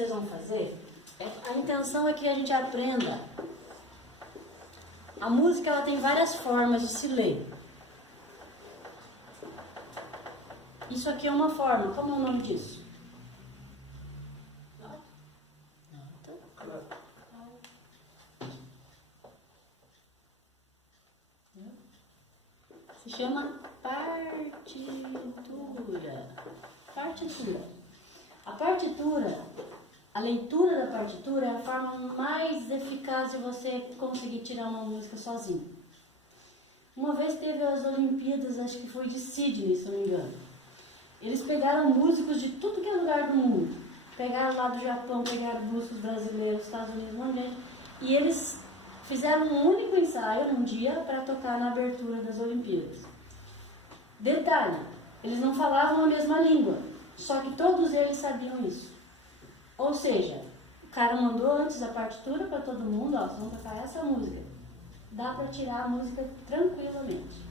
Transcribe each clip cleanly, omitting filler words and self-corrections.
vocês vão fazer, a intenção é que a gente aprenda. A música ela tem várias formas de se ler. Isso aqui é uma forma. Como é o nome disso? Se chama partitura. Partitura. A partitura, a leitura da partitura é a forma mais eficaz de você conseguir tirar uma música sozinho. Uma vez teve as Olimpíadas, acho que foi de Sydney, se não me engano. Eles pegaram músicos de tudo que é lugar do mundo. Pegaram lá do Japão, pegaram músicos brasileiros, Estados Unidos, um monte de gente. E eles fizeram um único ensaio num dia para tocar na abertura das Olimpíadas. Detalhe, eles não falavam a mesma língua, só que todos eles sabiam isso. Ou seja, o cara mandou antes a partitura para todo mundo, ó, vocês vão tocar essa música. Dá para tirar a música tranquilamente.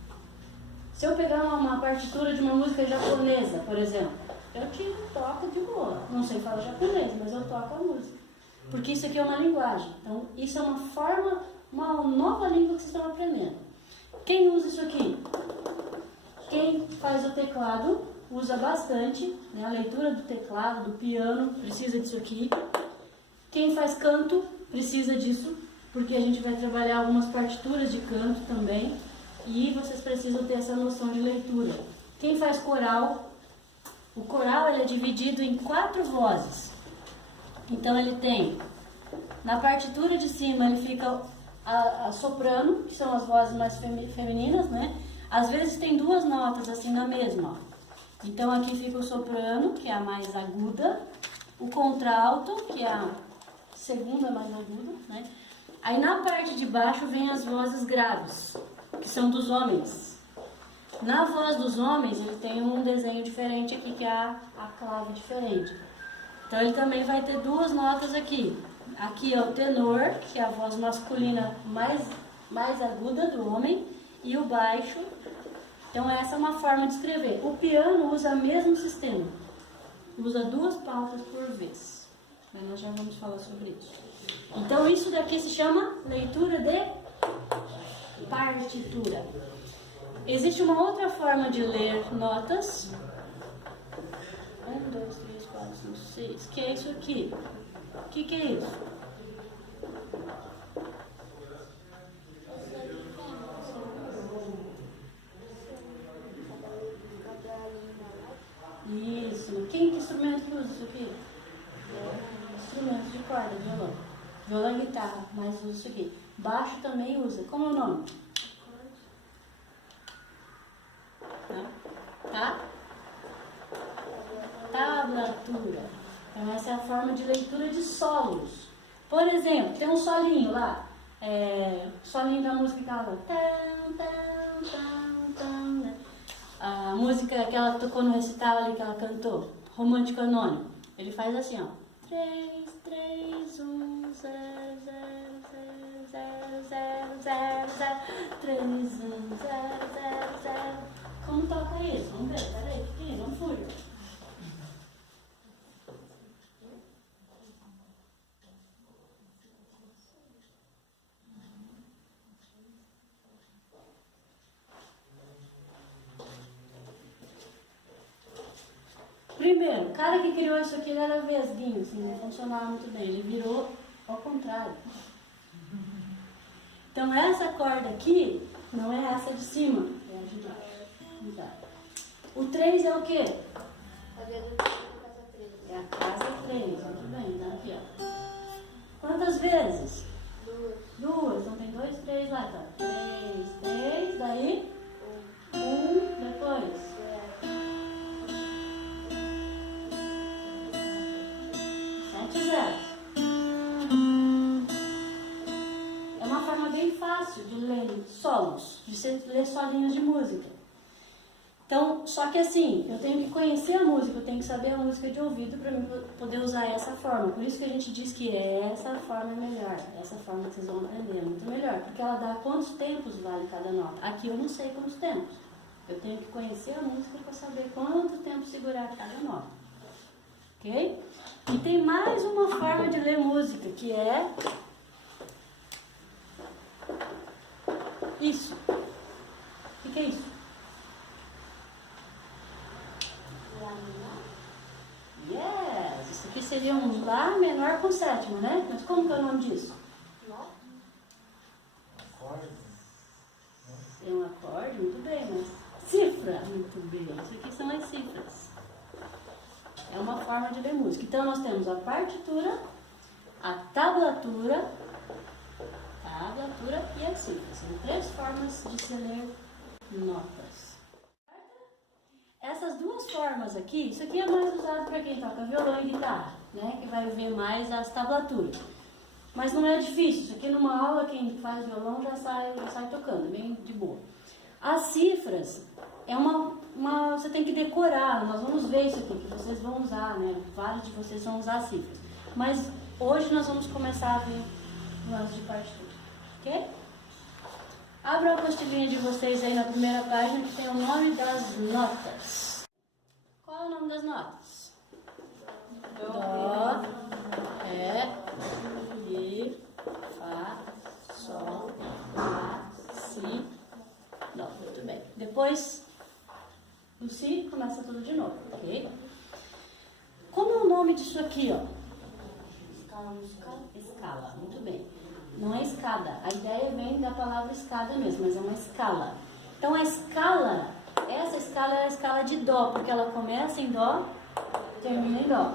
Se eu pegar uma partitura de uma música japonesa, por exemplo, eu tiro, toco de boa. Não sei falar japonês, mas eu toco a música. Porque isso aqui é uma linguagem. Então, isso é uma forma, uma nova língua que vocês estão aprendendo. Quem usa isso aqui? Quem faz o teclado usa bastante, né? A leitura do teclado, do piano, precisa disso aqui. Quem faz canto precisa disso, porque a gente vai trabalhar algumas partituras de canto também. E vocês precisam ter essa noção de leitura. Quem faz coral, o coral ele é dividido em 4 vozes. Então ele tem, na partitura de cima ele fica a soprano, que são as vozes mais femininas, né? Às vezes tem 2 notas assim na mesma, ó. Então aqui fica o soprano, que é a mais aguda, o contralto, que é a segunda mais aguda, né? Aí na parte de baixo vem as vozes graves, que são dos homens. Na voz dos homens ele tem um desenho diferente aqui, que é a clave diferente. Então ele também vai ter 2 notas aqui. Aqui é o tenor, que é a voz masculina mais aguda do homem, e o baixo. Então essa é uma forma de escrever. O piano usa o mesmo sistema. Usa 2 pautas por vez. Mas nós já vamos falar sobre isso. Então isso daqui se chama leitura de partitura. Existe uma outra forma de ler notas. 1, 2, 3, 4, 5, 6. Que é isso aqui. O que é isso? Isso. Que instrumento que usa isso aqui? Instrumento de corda, violão. Violão e guitarra, mas usa isso aqui. Baixo também usa. Como é o nome? Tá? Tablatura. Então essa é a forma de leitura de solos. Por exemplo, tem um solinho lá. Solinho da música que ela né? A música que ela tocou no recital ali, que ela cantou, Romântico Anônimo. Ele faz assim, ó. 3, 3, 1, 0, 0, 0, 0, 0, 0, 0, 3, 1, 0, 0, 0. Como toca isso? Vamos ver, peraí, pequenininho, não fuja. Primeiro, o cara que criou isso aqui ele era vesguinho, assim, não funcionava muito bem. Ele virou ao contrário. Então essa corda aqui não é essa de cima, é a de baixo. O 3 é o quê? É a casa 3, muito bem, tá aqui, ó. Quantas vezes? 2. Então tem 2, 3 lá, tá? 3, 3, daí 1, depois 7 zeros. É uma forma bem fácil de ler solos, de você ler solinhos de música. Então, só que assim, eu tenho que conhecer a música, eu tenho que saber a música de ouvido para poder usar essa forma. Por isso que a gente diz que essa forma é melhor, essa forma que vocês vão aprender é muito melhor, porque ela dá quantos tempos vale cada nota. Aqui eu não sei quantos tempos. Eu tenho que conhecer a música para saber quanto tempo segurar cada nota. ok? E tem mais uma forma de ler música, que é isso. O que é isso? Yes! Isso aqui seria um Lá menor com sétima, né? Mas como que é o nome disso? É um acorde, muito bem, mas cifra, muito bem. Isso aqui são as cifras. É uma forma de ler música. Então nós temos a partitura, a tablatura e as cifras. São 3 formas de se ler notas. Essas 2 formas aqui, isso aqui é mais usado para quem toca violão e guitarra, né? Que vai ver mais as tablaturas. Mas não é difícil, isso aqui numa aula quem faz violão já sai tocando, bem de boa. As cifras é você tem que decorar, nós vamos ver isso aqui, que vocês vão usar, né? Vários de vocês vão usar cifras. Mas hoje nós vamos começar a ver o lance de partitura, ok? Abra a apostilinha de vocês aí na primeira página que tem o nome das notas. Qual é o nome das notas? Dó, Ré, Mi, Fá, Sol, Lá, Si, Dó. Muito bem. Depois do Si começa tudo de novo, ok? Como é o nome disso aqui, ó? Escala musical? Escala, muito bem. Não é escada. A ideia vem da palavra escada mesmo, mas é uma escala. Então a escala, essa escala é a escala de Dó, porque ela começa em Dó, termina em Dó.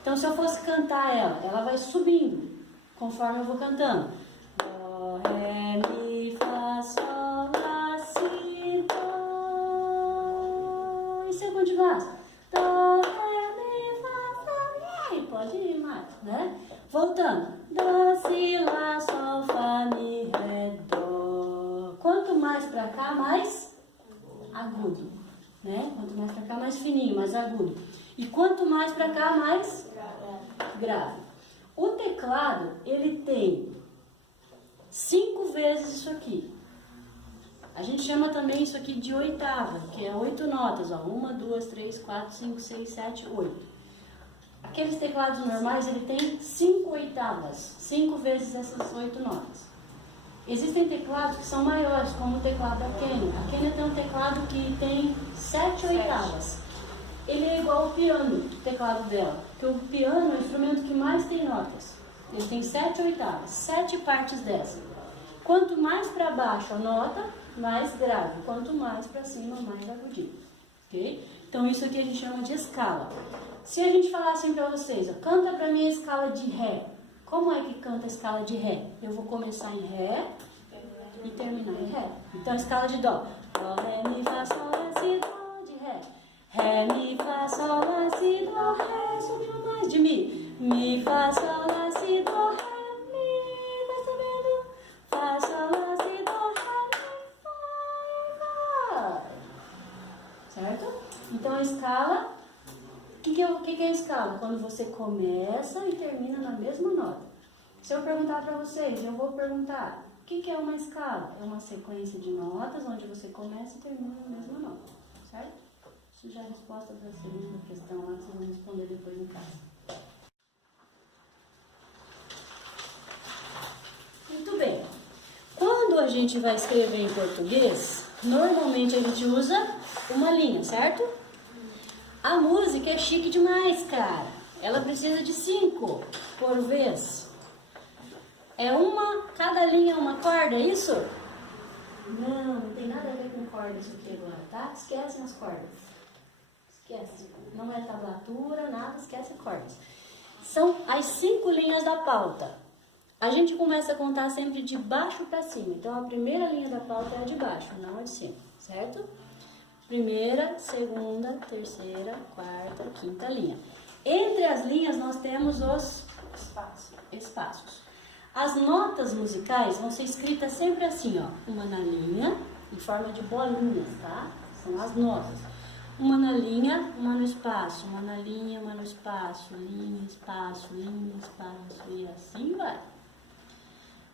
Então se eu fosse cantar ela vai subindo, conforme eu vou cantando. Dó, Ré, Mi, Fá, Sol, Lá, Si, Dó. E se eu continuasse? Dó, Ré, Mi, Fá, Sol, Lá. E pode ir mais, né? Voltando. Dó, Si, Lá, Sol, Fá, Mi, Ré, Dó. Quanto mais pra cá, mais agudo, né? Quanto mais pra cá, mais fininho, mais agudo. E quanto mais pra cá, mais grave. O teclado, ele tem 5 vezes isso aqui. A gente chama também isso aqui de oitava, que é 8 notas, ó. 1, 2, 3, 4, 5, 6, 7, 8. Aqueles teclados normais, ele tem 5 oitavas, 5 vezes essas 8 notas. Existem teclados que são maiores, como o teclado da Kenya. A Kenya tem um teclado que tem 7 oitavas. Ele é igual ao piano, o teclado dela. Porque o piano é o instrumento que mais tem notas. Ele tem 7 oitavas, 7 partes dessa. Quanto mais para baixo a nota, mais grave. Quanto mais para cima, mais agudinho. Ok? Então isso aqui a gente chama de escala. Se a gente falar assim para vocês, ó, canta para mim a escala de Ré. Como é que canta a escala de Ré? Eu vou começar em Ré e terminar em Ré. Então a escala de Dó. Dó, Ré, Mi, Fá, Sol, Lá, Si, Dó, de Ré. Ré, Mi, Fá, Sol, Lá, Si, Dó, Ré, subiu mais de Mi. Mi, Fá, Sol, Lá, Si, Dó, Ré, Mi, vai subindo. Fá, Sol, Lá, Si, Dó, Ré, Mi, Fá, vai. Certo? Então a escala, o que é a escala? Quando você começa e termina na mesma nota. Se eu perguntar para vocês, eu vou perguntar, o que é uma escala? É uma sequência de notas onde você começa e termina na mesma nota. Certo? Isso já é a resposta para a segunda questão lá, que vocês vão responder depois em casa. Muito bem. Quando a gente vai escrever em português, normalmente a gente usa uma linha, certo? A música é chique demais, cara. Ela precisa de 5 por vez. É cada linha é uma corda, é isso? Não tem nada a ver com corda isso aqui agora, tá? Esquece as cordas. Esquece. Não é tablatura, nada, esquece cordas. São as 5 linhas da pauta. A gente começa a contar sempre de baixo para cima. Então a primeira linha da pauta é a de baixo, não a de cima, certo? Primeira, segunda, terceira, quarta, quinta linha. Entre as linhas nós temos os espaços. As notas musicais vão ser escritas sempre assim, ó. Uma na linha, em forma de bolinhas, tá? São as notas. Uma na linha, uma no espaço. Uma na linha, uma no espaço. Linha, espaço, e assim vai.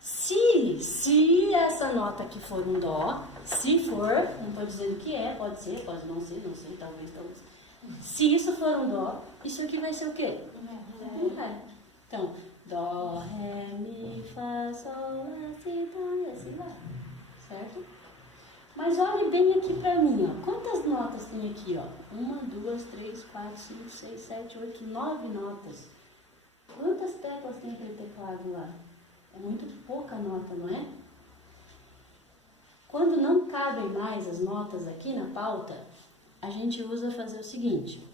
Se essa nota aqui for um Dó, se for, não estou dizendo que é, pode ser, pode não ser, talvez. Se isso for um Dó Isso aqui vai ser o quê? Ré. Então, Dó, Ré, Mi, Fá, Sol, Lá, Si, Dó, e assim vai. Certo? Mas olhe bem aqui pra mim, ó. Quantas notas tem aqui, ó? 1, 2, 3, 4, 5, 6, 7, 8, 9 notas. Quantas teclas tem aquele teclado lá? É muito pouca nota, não é? Quando não cabem mais as notas aqui na pauta, a gente usa fazer o seguinte.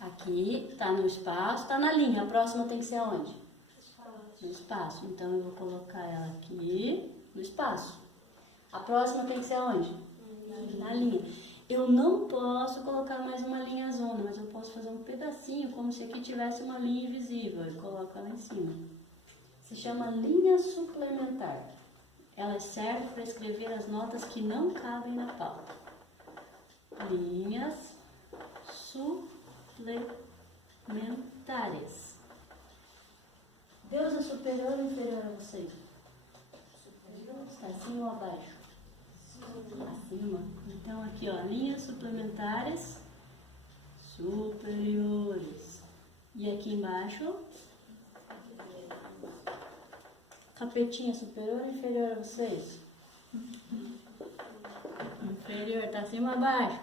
Aqui está no espaço, está na linha. A próxima tem que ser aonde? No espaço. Então eu vou colocar ela aqui no espaço. A próxima tem que ser aonde? Na linha. Eu não posso colocar mais uma linha zona, mas eu posso fazer um pedacinho, como se aqui tivesse uma linha invisível. E coloco ela em cima. Se chama linha suplementar. Ela serve para escrever as notas que não cabem na pauta. Linhas suplementares. Deus é superior ou inferior a você? Está acima ou abaixo? Acima. Então aqui, ó, linhas suplementares superiores. E aqui embaixo, capetinha superior ou inferior a vocês? Inferior, tá acima ou abaixo?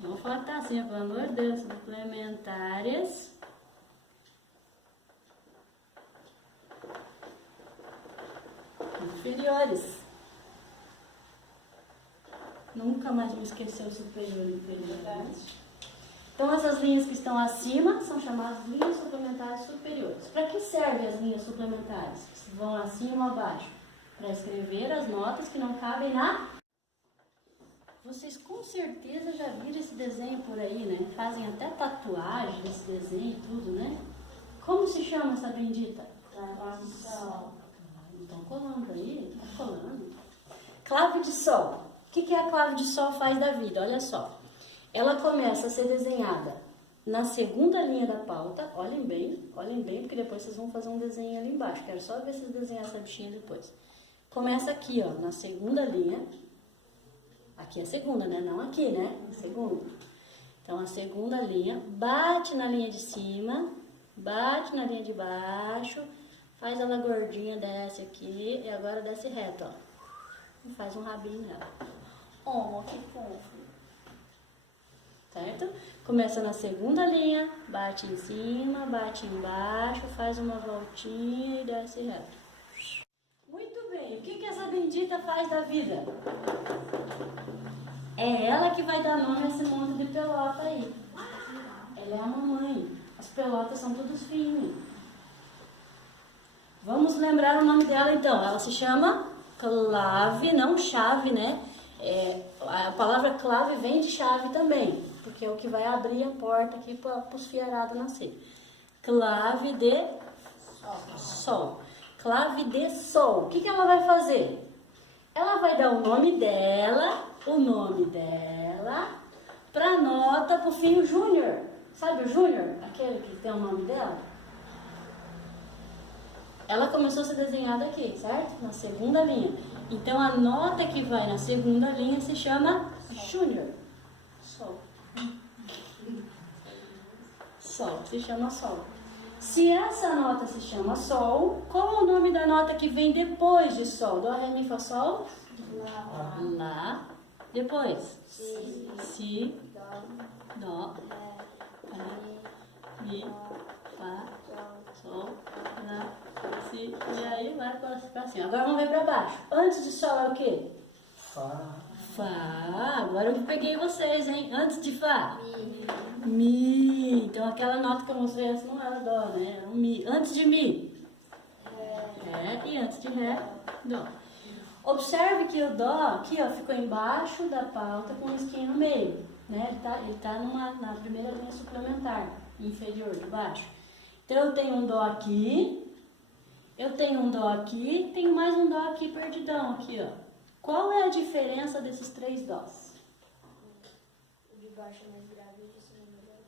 Vamos falar que tá acima, pelo amor de Deus. Suplementares inferiores. Nunca mais me esqueceu superior e inferior. Então essas linhas que estão acima são chamadas linhas suplementares superiores. Para que servem as linhas suplementares? Que vão acima ou abaixo? Para escrever as notas que não cabem na... Vocês com certeza já viram esse desenho por aí, né? Fazem até tatuagem desse desenho e tudo, né? Como se chama essa bendita? Clave de sol. Estão colando aí? Está colando. Clave de sol. O que a clave de sol faz da vida? Olha só. Ela começa a ser desenhada na segunda linha da pauta. Olhem bem, porque depois vocês vão fazer um desenho ali embaixo. Quero só ver vocês desenhar essa bichinha depois. Começa aqui, ó, na segunda linha. Aqui é a segunda, né? Não aqui, né? A segunda. Então, a segunda linha, bate na linha de cima, bate na linha de baixo, faz ela gordinha, desce aqui, e agora desce reto, ó. E faz um rabinho nela. Oh, que fofo. Certo? Começa na segunda linha, bate em cima, bate embaixo, faz uma voltinha e desce reto. Muito bem, o que essa bendita faz da vida? É ela que vai dar nome a esse monte de pelota aí. Ela é a mamãe. As pelotas são todos finos. Vamos lembrar o nome dela então. Ela se chama clave, não chave, né? A palavra clave vem de chave também, porque é o que vai abrir a porta aqui para os fiarados nascer. Clave de sol. Clave de sol. O que ela vai fazer? Ela vai dar o nome dela para a nota, para o fio júnior. Sabe o júnior? Aquele que tem o nome dela? Ela começou a ser desenhada aqui, certo? Na segunda linha. Então, a nota que vai na segunda linha se chama júnior. Sol. Sol, se chama sol. Se essa nota se chama sol, qual é o nome da nota que vem depois de sol? Dó, ré, mi, fá, sol? Lá. Depois? Si. Dó. Ré. Mi. Fá. Sol. Lá. Si. E aí vai para cima. Agora vamos ver para baixo. Antes de sol é o quê? Fá. Fá. Agora eu peguei vocês, hein? Antes de Fá? Mi. Então aquela nota que eu mostrei antes não era Dó, né? Era um Mi. Antes de Mi? Ré. E antes de Ré? Dó. Observe que o Dó aqui, ó, ficou embaixo da pauta com um risquinho no meio, né? Ele tá na primeira linha suplementar, inferior, de baixo. Então eu tenho um Dó aqui, eu tenho um Dó aqui, tenho mais um Dó aqui perdidão, aqui, ó. Qual é a diferença desses três Dós? O de baixo é mais grave e o de cima é mais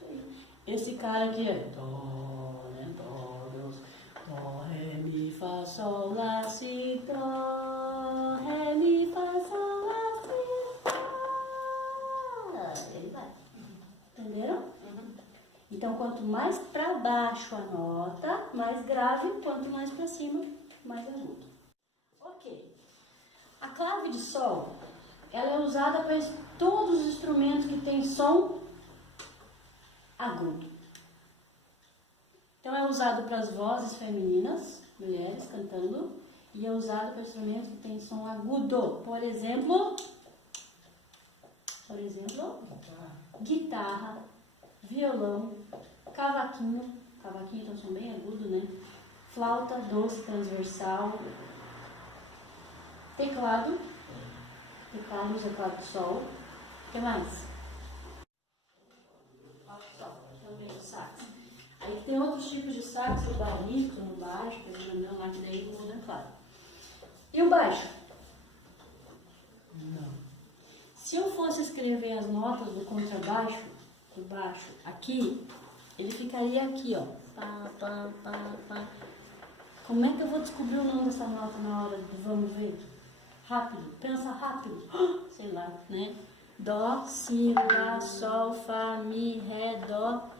grave. Esse cara aqui é Dó, né? Dó, Deus. Dó, ré, mi, fá, sol, lá, si, dó. Ré, mi, fá, sol, lá, si, dó. Ele vai. Então, quanto mais para baixo a nota, mais grave, quanto mais para cima, mais agudo. Ok. A clave de sol, ela é usada para todos os instrumentos que têm som agudo. Então, é usado para as vozes femininas, mulheres cantando, e é usado para instrumentos que têm som agudo. Por exemplo, guitarra, violão, cavaquinho tem um som bem agudo, né? Flauta doce transversal, teclado usa clave de sol. O que mais? Também o sax. Aí tem outros tipos de sax, o barítono, o baixo, não, lá que daí muda, claro. E o baixo? Não. Se eu fosse escrever as notas do contrabaixo, do baixo, aqui, ele ficaria aqui, ó. Pá, pá, pá, pá. Como é que eu vou descobrir o nome dessa nota na hora de vamos ver? Rápido, pensa rápido. Sei lá, né? Dó, si, lá, sol, fá, mi, ré, dó.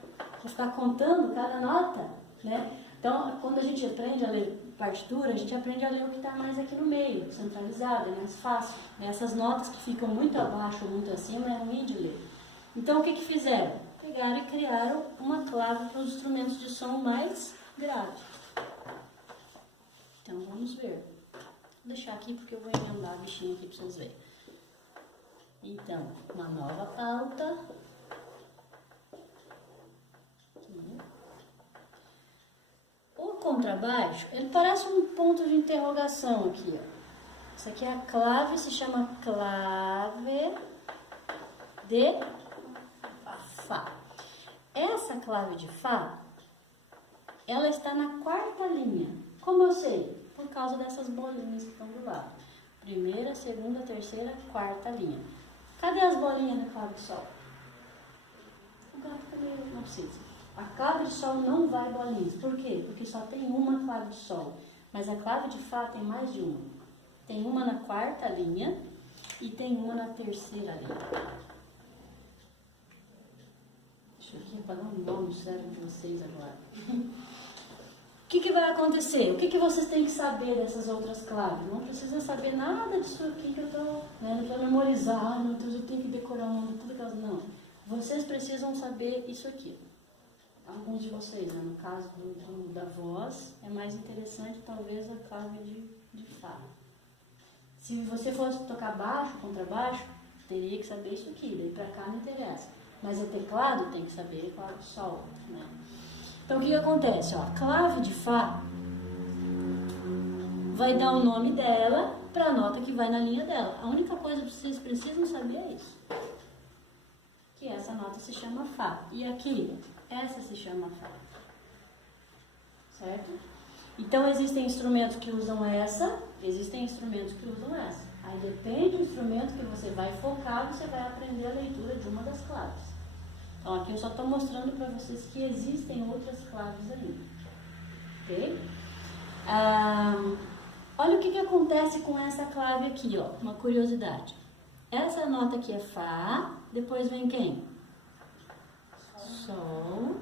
Vou ficar contando cada nota, né? Então, quando a gente aprende a ler partitura, a gente aprende a ler o que está mais aqui no meio, centralizado, é mais fácil. Essas notas que ficam muito abaixo ou muito acima é ruim de ler. Então, o que fizeram? Pegaram e criaram uma clave para os instrumentos de som mais graves. Então, vamos ver. Vou deixar aqui porque eu vou emendar a bichinha aqui para vocês verem. Então, uma nova pauta. O contrabaixo, ele parece um ponto de interrogação aqui, ó. Isso aqui é a clave, se chama clave de Fá. Essa clave de Fá, ela está na quarta linha. Como eu sei? Por causa dessas bolinhas que estão do lado. Primeira, segunda, terceira, quarta linha. Cadê as bolinhas da clave de sol? O gato também não precisa. A clave de sol não vai bolinhas. Por quê? Porque só tem uma clave de sol. Mas a clave de Fá tem mais de uma. Tem uma na quarta linha e tem uma na terceira linha. Deixa eu aqui para dar um nó no cérebro de vocês agora. O que vai acontecer? O que vocês têm que saber dessas outras claves? Não precisa saber nada disso aqui que eu estou... Não precisa memorizar, meu Deus, eu tenho que decorar o nome de tudo aquelas... Não. Vocês precisam saber isso aqui. Alguns de vocês, né? No caso da voz, é mais interessante talvez a clave de Fá. Se você fosse tocar baixo, contrabaixo, teria que saber isso aqui, daí pra cá não interessa. Mas o teclado tem que saber a clave de sol, né? Então o que acontece? Ó, a clave de Fá vai dar o nome dela para a nota que vai na linha dela. A única coisa que vocês precisam saber é isso. Que essa nota se chama Fá. E aqui, essa se chama Fá. Certo? Então existem instrumentos que usam essa, existem instrumentos que usam essa. Aí depende do instrumento que você vai focar, você vai aprender a leitura de uma das claves. Então aqui eu só estou mostrando para vocês que existem outras claves ainda. Ok? Olha o que acontece com essa clave aqui, ó. Uma curiosidade. Essa nota aqui é Fá, depois vem quem? Sol,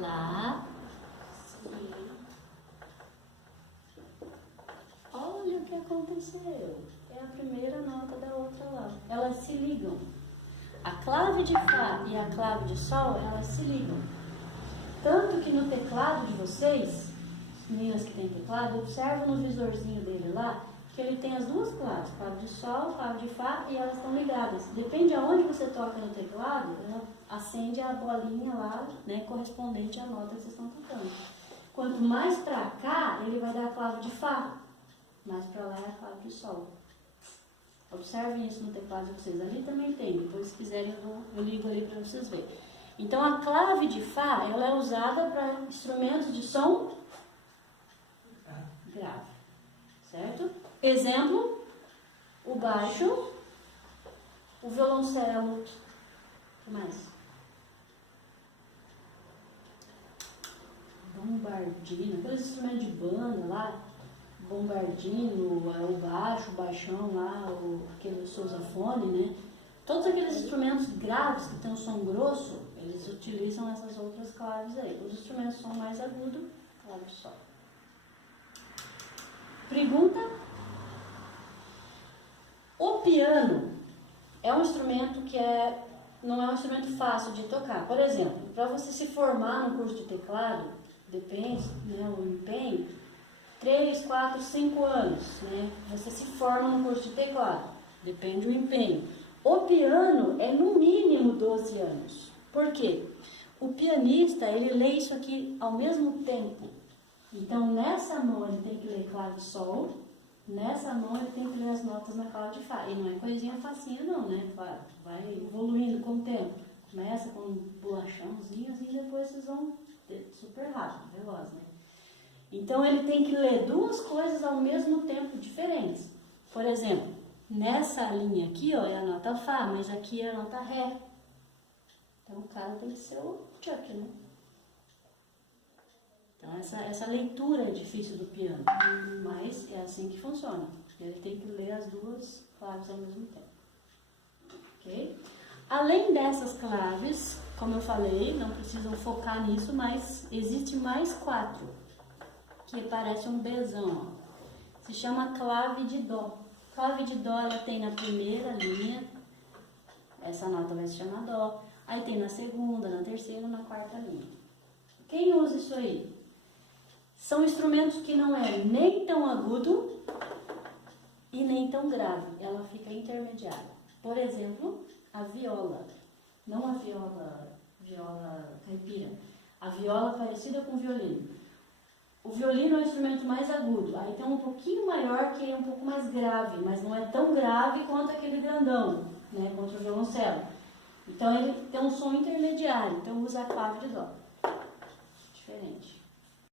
Lá, Si. Olha o que aconteceu. É a primeira nota da outra lá. Elas se ligam. A clave de Fá e a clave de Sol, elas se ligam. Tanto que no teclado de vocês, meninas que têm teclado, observam no visorzinho dele lá, que ele tem as duas claves, clave de Sol, clave de Fá, e elas estão ligadas. Depende aonde você toca no teclado, ela acende a bolinha lá, né, correspondente à nota que vocês estão tocando. Quanto mais pra cá, ele vai dar a clave de Fá, mais pra lá é a clave de Sol. Observem isso no teclado de vocês. Ali também tem, depois se quiserem eu ligo ali para vocês verem. Então a clave de Fá, ela é usada para instrumentos de som grave, certo? Exemplo, o baixo, o violoncelo, o que mais? Bombardino, aqueles instrumentos de banda lá, bombardino, o baixo, o baixão lá, aquele sousafone, né? Todos aqueles instrumentos graves que tem um som grosso, eles utilizam essas outras claves aí. Os instrumentos som mais agudo, clave de sol. Pergunta: o piano é um instrumento que não é um instrumento fácil de tocar. Por exemplo, para você se formar no curso de teclado, depende, né, o empenho, 3, 4, 5 anos, né? Você se forma no curso de teclado, depende do empenho. O piano é no mínimo 12 anos. Por quê? O pianista, ele lê isso aqui ao mesmo tempo. Então, nessa mão ele tem que ler clave de sol, nessa mão ele tem que ler as notas na clave de fá. E não é coisinha facinha não, né? Claro, vai evoluindo com o tempo. Começa com um bolachãozinhos e depois vocês vão super rápido, veloz, né? Então, ele tem que ler duas coisas ao mesmo tempo diferentes. Por exemplo, nessa linha aqui, ó, é a nota Fá, mas aqui é a nota Ré. Então, o cara tem que ser o Chuck, né? Então, essa leitura é difícil do piano, mas é assim que funciona. Ele tem que ler as duas claves ao mesmo tempo. Ok? Além dessas claves, como eu falei, não precisam focar nisso, mas existe mais 4, que parece um Bzão, ó. Se chama clave de Dó. Clave de Dó, ela tem na primeira linha, essa nota vai se chamar Dó. Aí tem na segunda, na terceira, na quarta linha. Quem usa isso aí? São instrumentos que não é nem tão agudo e nem tão grave. Ela fica intermediária. Por exemplo, a viola. Não a viola caipira. A viola parecida com o violino. O violino é o instrumento mais agudo. Aí tem um pouquinho maior que é um pouco mais grave, mas não é tão grave quanto aquele grandão, né, quanto o violoncelo. Então ele tem um som intermediário. Então usa a clave de Dó. Diferente.